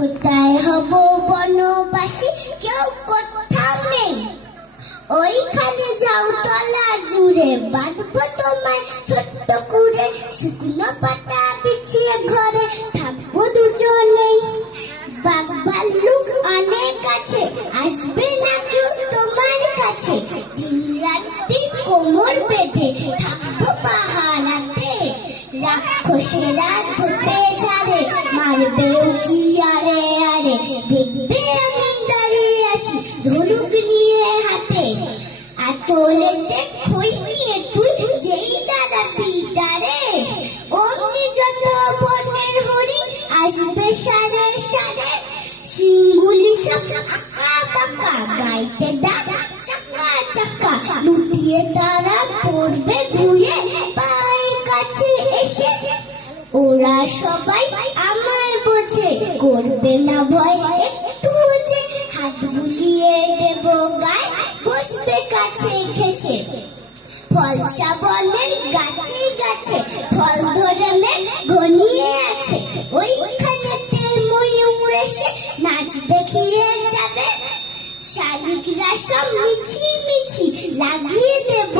কোথায় হব বনবাসী, কেউ কোথাও নেই। ওইখানে যাও তলা জুড়ে, বাঁধবো তোমায় ছোট্ট করে। শুকনো পাতা বিছিয়ে ঘরে থাকবো দুজনেই। বাঘ ভাল্লুক অনেক আছে, আসবে না কেউ তোমার কাছে। দিন রাত্রি কোমর বেঁধে থাকবো পাহারাতে। রাক্ষসেরা ঝোপে ঝাড়ে, মারবেও কি আরে আরে। দেখবে আমি দাঁড়িয়ে আছি ধনুক নিয়ে হাতে। আঁচলেতে খই নিয়ে তুই যেই দাঁড়াবি ডারে, অমনি যত বনের হরিণ আসবে সারে সারে। সিংগুলি সব আঁকা বাঁকা, গাইতে ডাক চাকা চাকা। লুটিয়ে তারা পড়বে ভুলে পায়ের কাছে এসে। ওরা সবাই আমায় বোঝে, করবে না ভয় একটু যে। হাত বুলিয়ে দেব গায়ে, বসবে কাছে ঘেসে। ফলসা বনের গাছে গাছে ফল ধরে মেঘ ঘনিয়ে আছে। ওইখানেতে ময়ূর এসে নাচ দেখিয়ে যাবে। শালিকরা সব মিছি মিছি লাগিয়ে দেব